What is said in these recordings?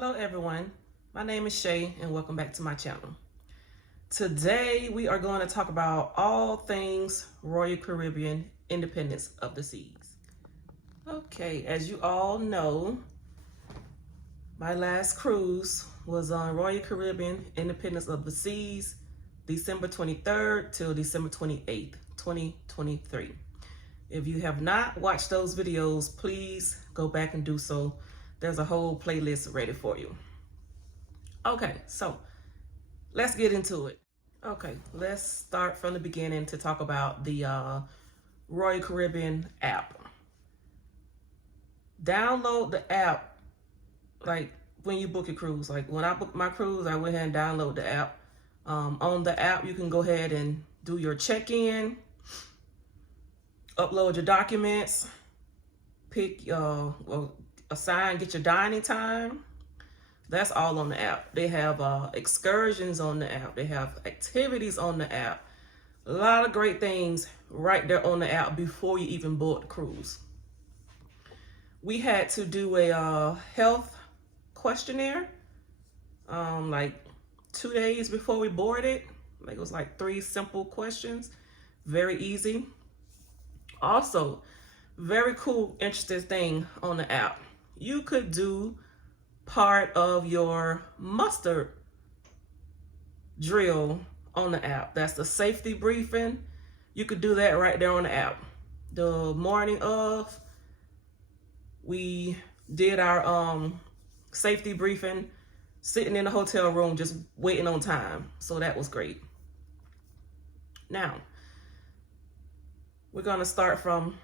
Hello everyone, my name is Shay and welcome back to my channel. Today we are going to talk about all things Royal Caribbean Independence of the Seas. Okay, as you all know, my last cruise was on Royal Caribbean Independence of the Seas, December 23rd till December 28th, 2023. If you have not watched those videos, please go back and do so. There's a whole playlist ready for you. Okay, so let's get into it. Okay, let's start from the beginning to talk about the Royal Caribbean app. Download the app like when you book a cruise. Like when I booked my cruise, I went ahead and download the app. On the app, you can go ahead and do your check-in, upload your documents, pick assign, get your dining time. That's all on the app. They have excursions on the app. They have activities on the app. A lot of great things right there on the app before you even board the cruise. We had to do a health questionnaire like 2 days before we boarded. Like it was like 3 simple questions, very easy. Also, very cool, interesting thing on the app. You could do part of your muster drill on the app. That's the safety briefing. You could do that right there on the app. The morning of, we did our safety briefing sitting in the hotel room just waiting on time. So that was great. Now, we're gonna start from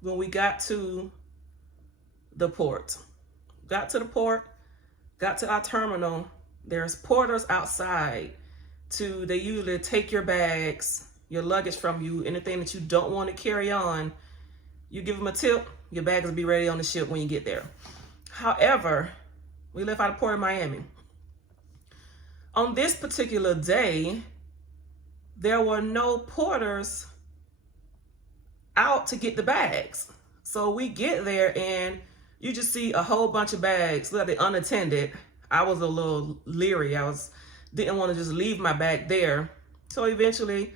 when we got to the port. Got to the port, got to our terminal. There's porters outside they usually take your bags, your luggage from you, anything that you don't want to carry on. You give them a tip, your bags will be ready on the ship when you get there. However, we left out of Port of Miami. On this particular day, there were no porters out to get the bags. So we get there and you just see a whole bunch of bags that they unattended. I was a little leery. Didn't want to just leave my bag there. So eventually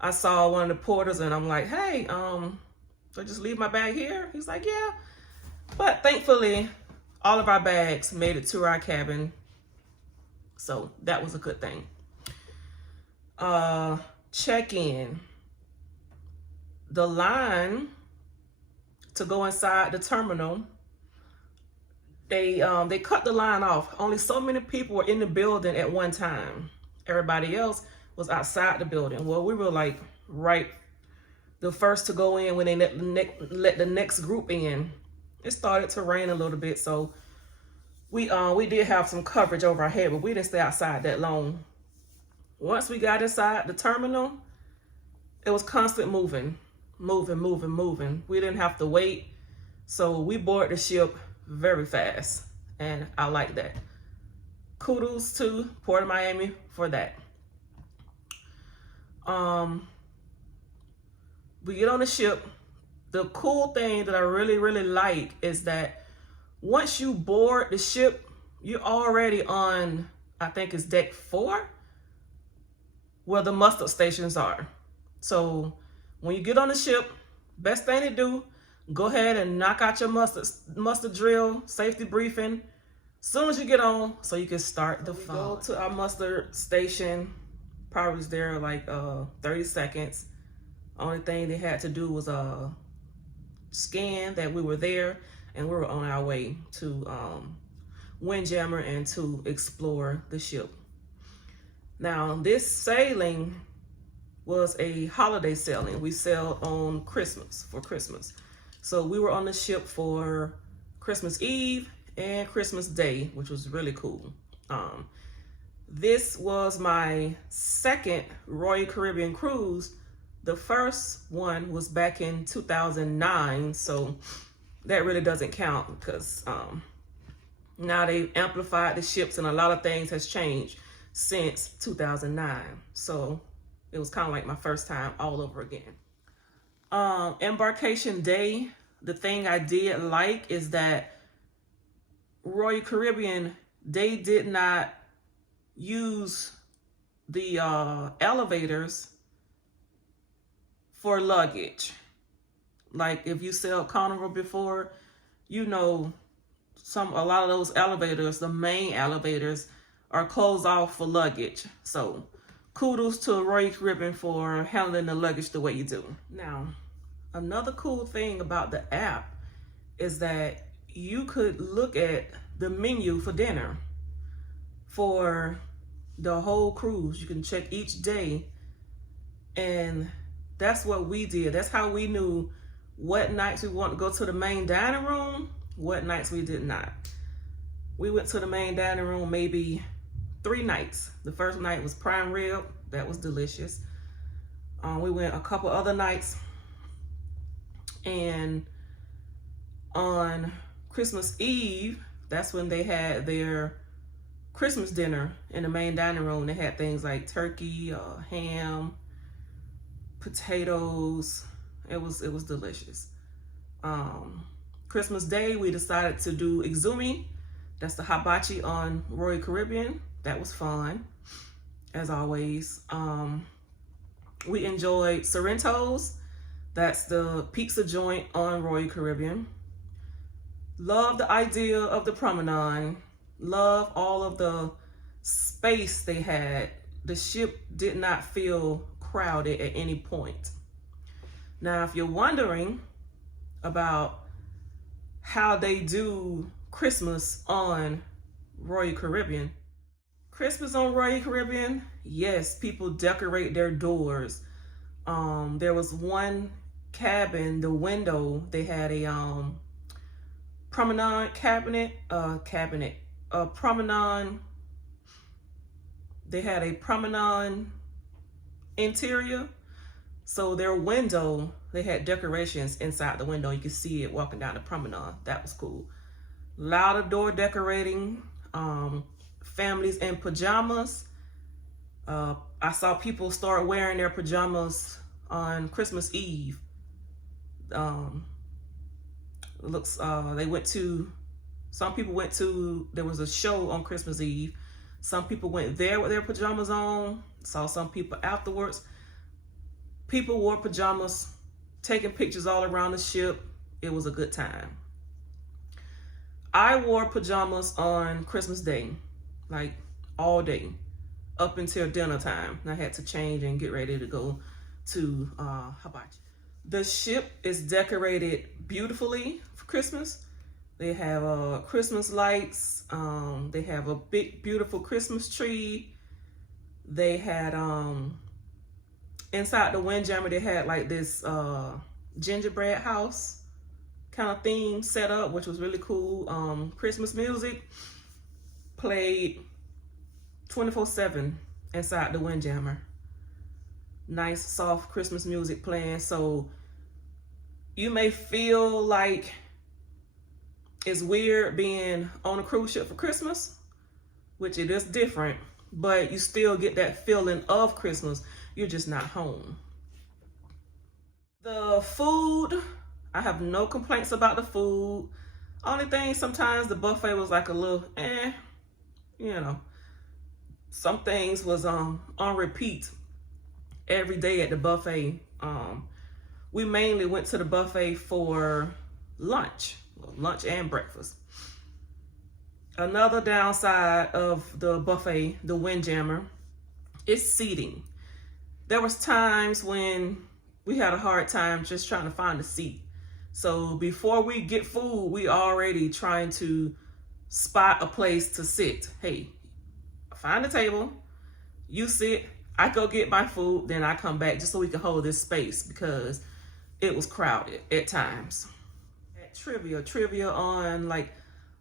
I saw one of the porters and I'm like, hey, do I just leave my bag here? He's like, yeah. But thankfully, all of our bags made it to our cabin. So that was a good thing. Check-in. The line to go inside the terminal, they cut the line off. Only so many people were in the building at one time. Everybody else was outside the building. Well, we were like right the first to go in when they let the next group in. It started to rain a little bit, so we did have some coverage over our head, but we didn't stay outside that long. Once we got inside the terminal, it was constant moving. We didn't have to wait. So we boarded the ship very fast. And I like that. Kudos to Port of Miami for that. We get on the ship. The cool thing that I really, really like is that once you board the ship, you're already on, I think it's deck 4, where the muster stations are. So when you get on the ship, best thing to do, go ahead and knock out your muster drill, safety briefing, as soon as you get on, so you can start the fun. Go to our muster station, probably was there like 30 seconds. Only thing they had to do was scan that we were there, and we were on our way to Windjammer and to explore the ship. Now, this sailing was a holiday sailing. We sailed on Christmas, for Christmas. So we were on the ship for Christmas Eve and Christmas Day, which was really cool. This was my second Royal Caribbean cruise. The first one was back in 2009, so that really doesn't count because now they've amplified the ships and a lot of things has changed since 2009. So it was kind of like my first time all over again. Embarkation day, the thing I did like is that Royal Caribbean, they did not use the elevators for luggage. Like if you sailed Carnival before, you know, a lot of those elevators, the main elevators, are closed off for luggage. So kudos to Royal Caribbean for handling the luggage the way you do. Now, another cool thing about the app is that you could look at the menu for dinner for the whole cruise. You can check each day, and that's what we did. That's how we knew what nights we want to go to the main dining room, what nights we did not. We went to the main dining room maybe 3 nights. The first night was prime rib. That was delicious. We went a couple other nights, and on Christmas Eve, that's when they had their Christmas dinner in the main dining room. They had things like turkey, ham, potatoes. It was delicious. Christmas Day, we decided to do Exumi. That's the hibachi on Royal Caribbean. That was fun, as always. We enjoyed Sorrento's. That's the pizza joint on Royal Caribbean. Love the idea of the promenade. Love all of the space they had. The ship did not feel crowded at any point. Now, if you're wondering about how they do Christmas on Royal Caribbean, Christmas on Royal Caribbean, yes, people decorate their doors. There was one cabin, the window, they had a promenade cabinet, promenade. They had a promenade interior. So their window, they had decorations inside the window. You could see it walking down the promenade. That was cool. A lot of door decorating. Families in pajamas. I saw people start wearing their pajamas on Christmas Eve. Some people went to, there was a show on Christmas Eve. Some people went there with their pajamas on. Saw some people afterwards. People wore pajamas, taking pictures all around the ship. It was a good time. I wore pajamas on Christmas Day, like all day, up until dinner time. I had to change and get ready to go to hibachi. The ship is decorated beautifully for Christmas. They have Christmas lights. They have a big, beautiful Christmas tree. They had, inside the Windjammer, they had like this gingerbread house kind of theme set up, which was really cool. Christmas music played 24/7 inside the Windjammer. Nice, soft Christmas music playing. So you may feel like it's weird being on a cruise ship for Christmas, which it is different, but you still get that feeling of Christmas. You're just not home. The food, I have no complaints about the food. Only thing, sometimes the buffet was like a little, you know. Some things was on repeat every day at the buffet. We mainly went to the buffet for lunch and breakfast. Another downside of the buffet, the Windjammer, is seating. There was times when we had a hard time just trying to find a seat. So before we get food, we already trying to spot a place to sit. Hey, find a table, you sit, I go get my food, then I come back just so we can hold this space because it was crowded at times. At trivia on like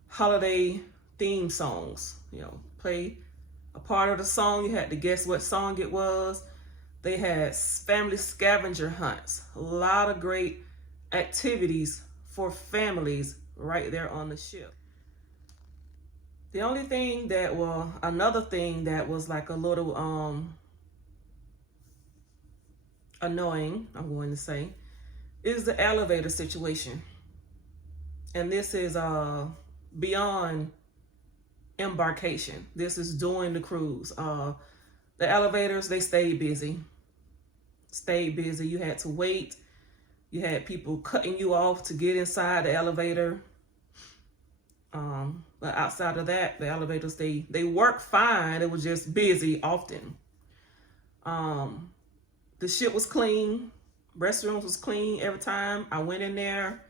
holiday theme songs, you know, play a part of the song, you had to guess what song it was. They had family scavenger hunts, a lot of great activities for families right there on the ship. The only thing that, well, another thing that was like a little annoying, I'm going to say, is the elevator situation. And this is beyond embarkation. This is during the cruise. The elevators, they stayed busy. Stayed busy. You had to wait. You had people cutting you off to get inside the elevator. But outside of that, the elevators, they work fine. It was just busy often. The ship was clean. Restrooms was clean every time I went in there.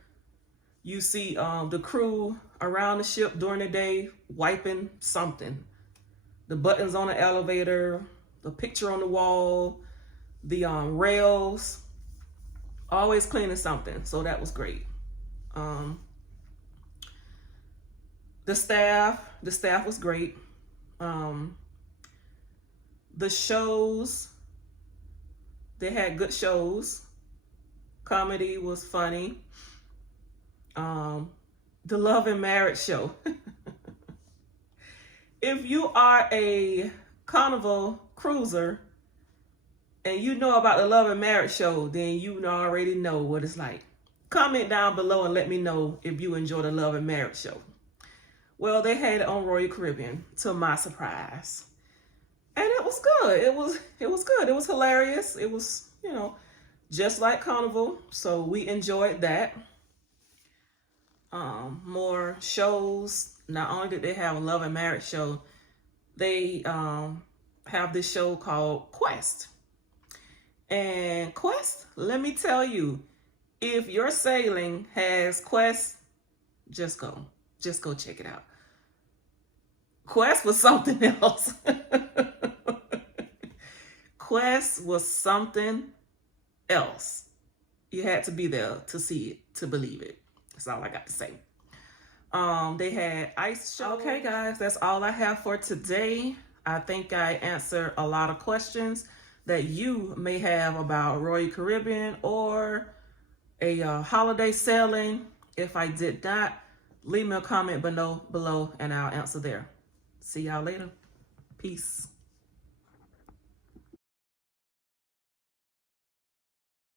You see the crew around the ship during the day wiping something. The buttons on the elevator, the picture on the wall, the rails, always cleaning something. So that was great. The staff was great. The shows, they had good shows. Comedy was funny. The Love and Marriage show. If you are a Carnival cruiser and you know about the Love and Marriage show, then you already know what it's like. Comment down below and let me know if you enjoy the Love and Marriage show. Well, they had it on Royal Caribbean, to my surprise. And it was good. It was good. It was hilarious. It was, just like Carnival. So we enjoyed that. More shows. Not only did they have a Love and Marriage show, they have this show called Quest. And Quest, let me tell you, if your sailing has Quest, just go check it out. Quest was something else. Quest was something else. You had to be there to see it, to believe it. That's all I got to say. They had ice show. Okay, guys, that's all I have for today. I think I answered a lot of questions that you may have about Royal Caribbean or a holiday sailing. If I did not, leave me a comment below and I'll answer there. See y'all later. Peace.